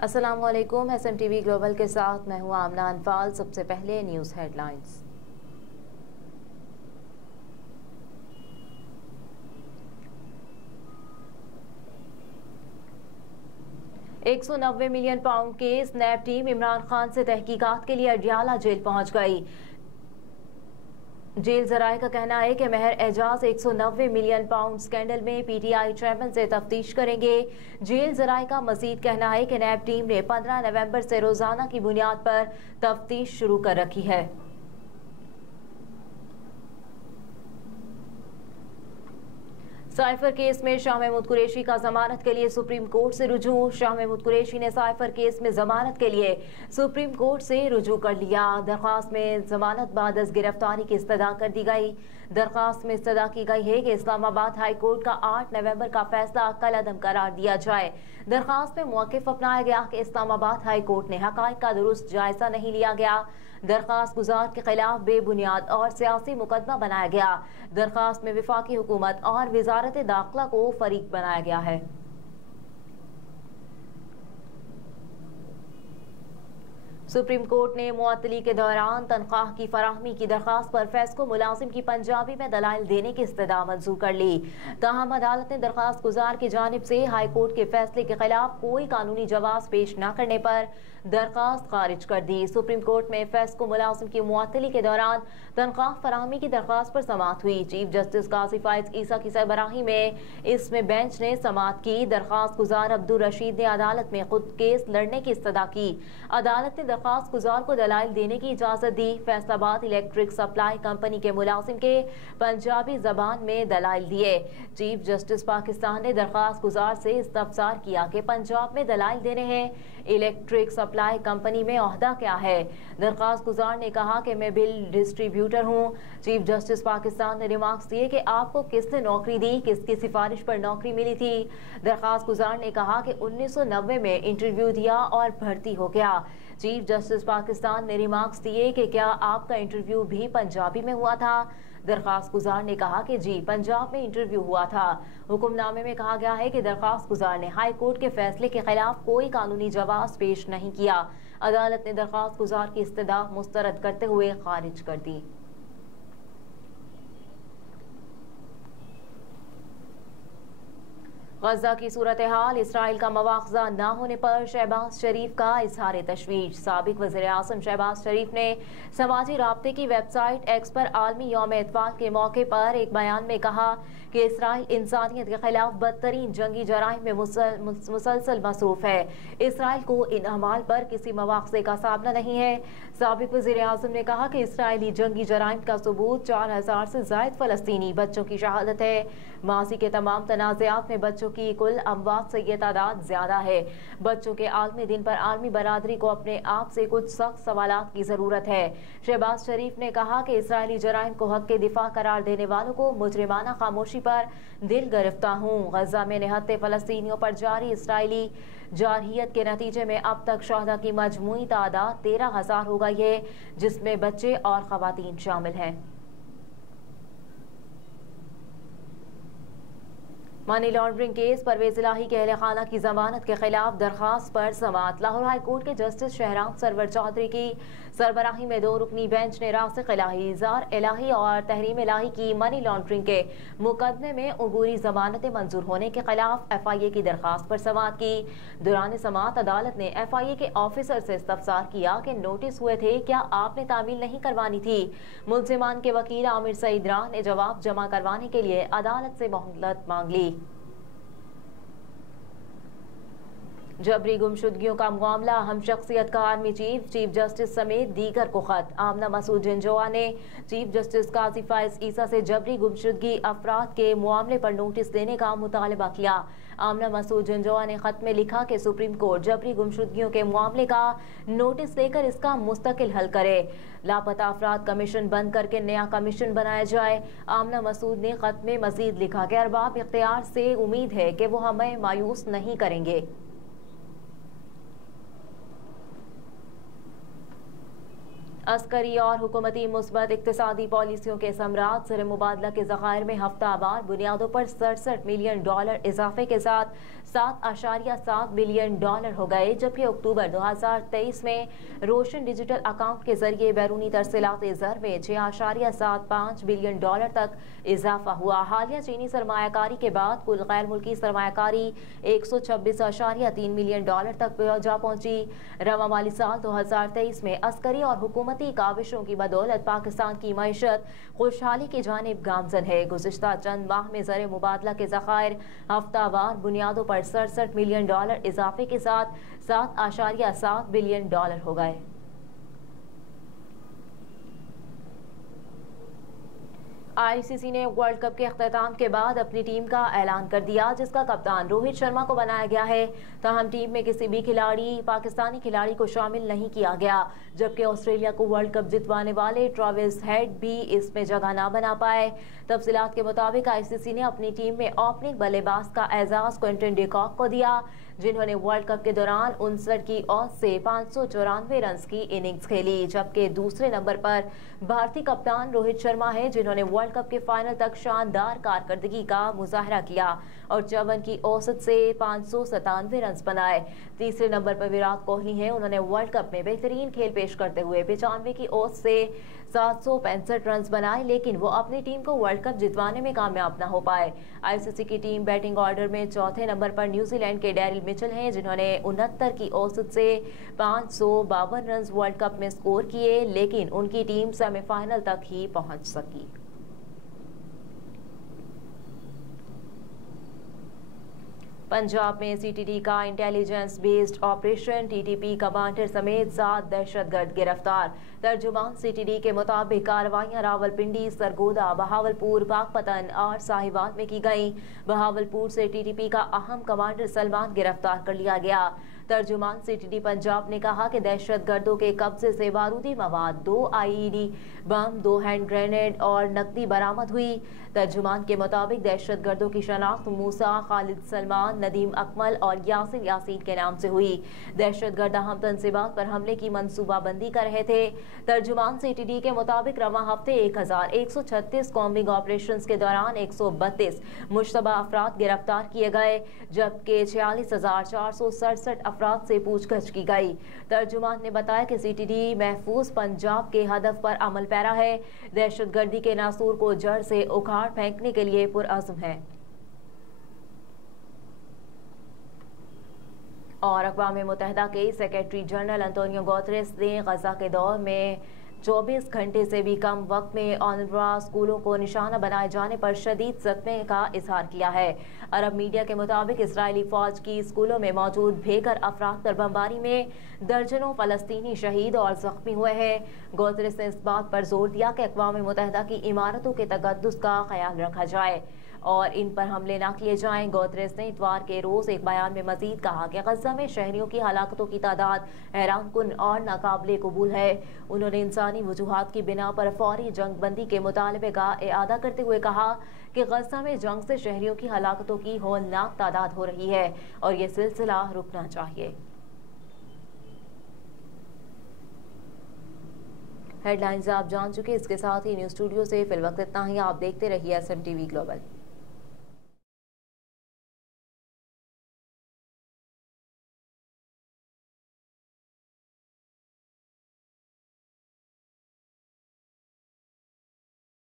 अस्सलाम वालेकुम। SMTV global के साथ मैं हूं आमना अनफाल। सबसे पहले न्यूज़ हेडलाइंस। £190 मिलियन के स्नैप टीम इमरान खान से तहकीकात के लिए अडियाला जेल पहुंच गई। जेल जराये का कहना है कि महर एजाज £190 मिलियन स्कैंडल में PTI चेयरमैन से तफ्तीश करेंगे। जेल जराये का मजीद कहना है कि नैब टीम ने 15 नवंबर से रोजाना की बुनियाद पर तफ्तीश शुरू कर रखी है। साइफर केस में शाह महमूद कुरैशी का जमानत के लिए सुप्रीम कोर्ट से रुजू। शाह महमूद कुरैशी ने साइफर केस में जमानत के लिए सुप्रीम कोर्ट से रुजू कर लिया। दरख्वास्त में जमानत बाद गिरफ्तारी की इस्तदा कर दी गई। दरख्वास्त में इस्तदा की गई है कि इस्लामाबाद हाई कोर्ट का 8 नवंबर का फैसला कलअदम करार दिया जाए। दरख्वास्त में मौक़िफ़ अपनाया गया कि इस्लामाबाद हाई कोर्ट ने हक़ाइक़ का दुरुस्त जायजा नहीं लिया गया। दरख्वास्त गुजार के खिलाफ बेबुनियाद और सियासी मुकदमा बनाया गया। दरख्वास्त में विफाकी हुकूमत और वजारत दाखिला को फरीक बनाया गया है। सुप्रीम कोर्ट ने मुअत्तली के दौरान तनख्वाह की फराहमी की दरख्वास्त पर फैस को मुलाजिम की पंजाबी में दलाइल देने की इस्तदा मंजूर कर ली। ताहम अदालत ने दरख्वास्त गुजार की जानिब से हाई कोर्ट के फैसले के खिलाफ कोई कानूनी जवाब पेश न करने पर दरख्वास्त खारिज कर दी। सुप्रीम कोर्ट में फैस को मुलाजिम की मुअत्तली के दौरान तनख्वाह फराहमी की दरख्वास्त पर समाअत हुई। चीफ जस्टिस काजी फाइज ईसा की सरबराही में इसमें बेंच ने समाअत की। दरख्वास्त गुजार अब्दुल रशीद ने अदालत में खुद केस लड़ने की इस्तदा की। अदालत ने दरख्वास्त गुजार को दलाइल देने की इजाजत दी। फैसलाबाद इलेक्ट्रिक सप्लाई कंपनी के मुलाजिम के पंजाबी जबान में दलाइल दिए। चीफ जस्टिस पाकिस्तान ने दरख्वास्त गुजार से इस्तफसार किया कि पंजाब में दलाइल देने हैं, इलेक्ट्रिक सप्लाई कंपनी में ओहदा क्या है। दरख्वास्त गुजार ने कहा कि मैं बिल डिस्ट्रीब्यूटर हूँ। चीफ जस्टिस पाकिस्तान ने रिमार्क्स दिए कि आपको किसने नौकरी दी, किसकी सिफारिश पर नौकरी मिली थी। दरख्वास्त गुजार ने कहा कि 1990 में इंटरव्यू दिया और भर्ती हो गया। चीफ जस्टिस पाकिस्तान ने रिमार्क्स दिए कि क्या आपका इंटरव्यू भी पंजाबी में हुआ था। दरख्वास्त गुजार ने कहा कि जी, पंजाब में इंटरव्यू हुआ था। हुक्मनामे में कहा गया है कि दरख्वास्त गुजार ने हाई कोर्ट के फैसले के खिलाफ कोई कानूनी जवाब पेश नहीं किया। अदालत ने दरख्वास्त गुजार की इस्तदा मुस्तरद करते हुए खारिज कर दी। गजा की सूरत हाल, इसराइल का मवाख़ज़ा न होने पर शहबाज शरीफ का इजहार तशवीश। साबिक वज़ीर आज़म शहबाज शरीफ ने समाजी राब्ते की वेबसाइट एक्स पर आलमी यौम इत्फ़ाक़ के मौके पर एक बयान में कहा कि इसराइल इंसानियत के खिलाफ बदतरीन जंगी जराइम में मुसलसल मसरूफ़ है। इसराइल को इन अमाल पर किसी मवाख़ज़े का सामना नहीं है। साबिक वज़ीर आज़म ने कहा कि इसराइली जंगी जराइम का सबूत 4000 से ज़ायद फ़लस्तीनी बच्चों की शहादत है। माजी के तमाम तनाज़ात में बच्चों की कुल अमवात से ये तादाद ज्यादा है। बच्चों के आलमी दिन पर आलमी बरादरी को अपने आप से कुछ सख्त सवालात की जरूरत है। शहबाज शरीफ ने कहा कि इसराइली जराइम को हक के दिफा करार देने वालों को मुजरिमाना खामोशी पर दिल गिरफ्ता हूँ। गजा में निहत्ते फलस्तीनियों पर जारी इसराइली जारहियत के नतीजे में अब तक शहदा की मजमूई तादाद 13,000 हो गई है, जिसमें बच्चे और खवातीन शामिल हैं। मनी लॉन्ड्रिंग केस, परवेज इलाही के अहले खाना की जमानत के खिलाफ दरखास्त पर समाअत। लाहौर हाई कोर्ट के जस्टिस शहराम सरवर चौधरी की सरबराही में 2 रुकनी बेंच ने रासिक इलाही, जार इलाही और तहरीम इलाही की मनी लॉन्ड्रिंग के मुकदमे में अबूरी जमानतें मंजूर होने के खिलाफ FIA की दरखास्त पर समाअत की। दौरान समाअत अदालत ने FIA के ऑफिसर से इस्तफसार किया कि नोटिस हुए थे, क्या आपने तामील नहीं करवानी थी। मुल्जिमान के वकील आमिर सईद राह ने जवाब जमा करवाने के लिए अदालत से मोहलत मांग ली। जबरी गुमशुदगियों का मामला, हम शख्सियत का आर्मी चीफ जस्टिस समेत दीगर को खत। आमना मसूद जिंजोआ ने चीफ जस्टिस काजी फाइज ईसा से जबरी गुमशुदगी अफराद के मामले पर नोटिस देने का मुतालबा किया। आमना मसूद जिंजोआ ने खत में लिखा कि सुप्रीम कोर्ट जबरी गुमशुदगियों के मामले का नोटिस लेकर इसका मुस्तकिल हल करे। लापता अफराद कमीशन बंद करके नया कमीशन बनाया जाए। आमना मसूद ने खत में मजीद लिखा कि अरबाब इख्तियार से उम्मीद है कि वो हमें मायूस नहीं करेंगे। अस्करी और हुकूमती मुस्बत इक्तिसादी पॉलिसियों के समरात ज़र मुबादला के ज़खायर में हफ्तावार बुनियादों पर $67 मिलियन इजाफे के साथ $7.7 बिलियन हो गए, जबकि अक्टूबर 2023 में रोशन डिजिटल अकाउंट के जरिए बैरूनी तरसीलात ज़र में $6.75 बिलियन तक इजाफा हुआ। हालिया चीनी सरमायाकारी के बाद कुल गैर मुल्की सरमायाकारी $126.3 मिलियन तक जा पहुंची। रवा माली साल 2023 में अस्करी और हुकूमती काविशों की बदौलत पाकिस्तान की मईशत खुशहाली की जानिब गामजन है। गुज़िश्ता चंद माह में ज़र मुबादला के ज़खायर हफ्तावार बुनियादों पर $67 मिलियन इजाफे के साथ $7.7 बिलियन हो गए। आईसीसी ने वर्ल्ड कप के अख्ताम के बाद अपनी टीम का ऐलान कर दिया, जिसका कप्तान रोहित शर्मा को बनाया गया है। ताहम टीम में किसी भी पाकिस्तानी खिलाड़ी को शामिल नहीं किया गया, जबकि ऑस्ट्रेलिया को वर्ल्ड कप जितवाने वाले ट्रेविस हेड भी इसमें जगह ना बना पाए। तफसीलात के मुताबिक आईसीसी ने अपनी टीम में ओपनिंग बल्लेबाज का एजाज क्विंटन डी कॉक को दिया, जिन्होंने वर्ल्ड कप के दौरान 59 की औसत से 594 रन की इनिंग्स खेली, जबकि दूसरे नंबर पर भारतीय कप्तान रोहित शर्मा है, जिन्होंने वर्ल्ड कप के फाइनल तक शानदार कारकर्दगी का मुजाहरा किया और 54 की औसत से 597 रन बनाए। तीसरे नंबर पर विराट कोहली हैं, उन्होंने वर्ल्ड कप में बेहतरीन खेल पेश करते हुए 95 की औसत से 765 रन बनाए, लेकिन वो अपनी टीम को वर्ल्ड कप जितवाने में कामयाब न हो पाए। आईसीसी की टीम बैटिंग ऑर्डर में चौथे नंबर पर न्यूजीलैंड के डेरिल मिचेल हैं, जिन्होंने 69 की औसत से 552 रन वर्ल्ड कप में स्कोर किए, लेकिन उनकी टीम सेमीफाइनल तक ही पहुंच सकी। पंजाब में सीटीडी का intelligence based operation, TTP commander समेत 7 दहशतगर्द गिरफ्तार। तर्जुमान सीटीडी के मुताबिक कार्रवाइयां रावलपिंडी, सरगोदा, बहावलपुर, पाकपतन और साहिवाल में की गईं। बहावलपुर से टीटीपी का अहम कमांडर सलमान गिरफ्तार कर लिया गया। तर्जुमान सीटीडी पंजाब ने कहा कि दहशतगर्दों के कब्जे से बारूदी मवाद, 2 आईईडी बम, 2 हैंड ग्रेनेड और नकदी बरामद हुई। तर्जुमान के मुताबिक दहशतगर्दों की शनाख्त मूसा, खालिद सलमान, नदीम अकमल और यासिन यासीन के नाम से हुई। दहशतगर्द अहम तंसीबात पर हमले की मनसूबाबंदी कर रहे थे। तर्जुमान सीटीडी के मुताबिक रवां हफ्ते 1136 कॉम्बिंग ऑपरेशंस के दौरान 132 मुश्तबा अफराद गिरफ्तार किए गए, जबकि 46,467 अफराद से पूछताछ की गई। तर्जुमान ने बताया कि सीटीडी महफूज पंजाब के हदफ पर अमल पैरा है, दहशतगर्दी के नासूर को जड़ से उखाड़ फेंकने के लिए पुरअज़्म है। और अक़वाम मुत्तहिदा के सेक्रेटरी जनरल अंतोनियो गुतेरेस ने गजा के दौर में 24 घंटे से भी कम वक्त में ऑनरवा स्कूलों को निशाना बनाए जाने पर शदीद सदमे का इजहार किया है। अरब मीडिया के मुताबिक इजरायली फौज की स्कूलों में मौजूद बेघर अफराद पर बमबारी में दर्जनों फलस्तीनी शहीद और जख्मी हुए हैं। गुतेरेस ने इस बात पर जोर दिया कि अक़वाम मुत्तहिदा की इमारतों के तक़द्दुस का ख्याल रखा जाए और इन पर हमले न किए जाएं। गुतेरेस ने इतवार के रोज एक बयान में मजीद कहा कि गजा में शहरियों की हलाकतों की तादाद हैरानकुन और नाकाबिले कबूल है। उन्होंने इंसानी वजूहात की बिना पर फौरी जंग बंदी के मुतालबे का इआदा करते हुए कहा कि गजा में जंग से शहरियों की हलाकतों की हौलनाक तादाद हो रही है और ये सिलसिला रुकना चाहिए। हेडलाइंस आप जान चुके, इसके साथ ही न्यूज़ स्टूडियो से फिलवक्त इतना ही। आप देखते रहिए SMTV ग्लोबल।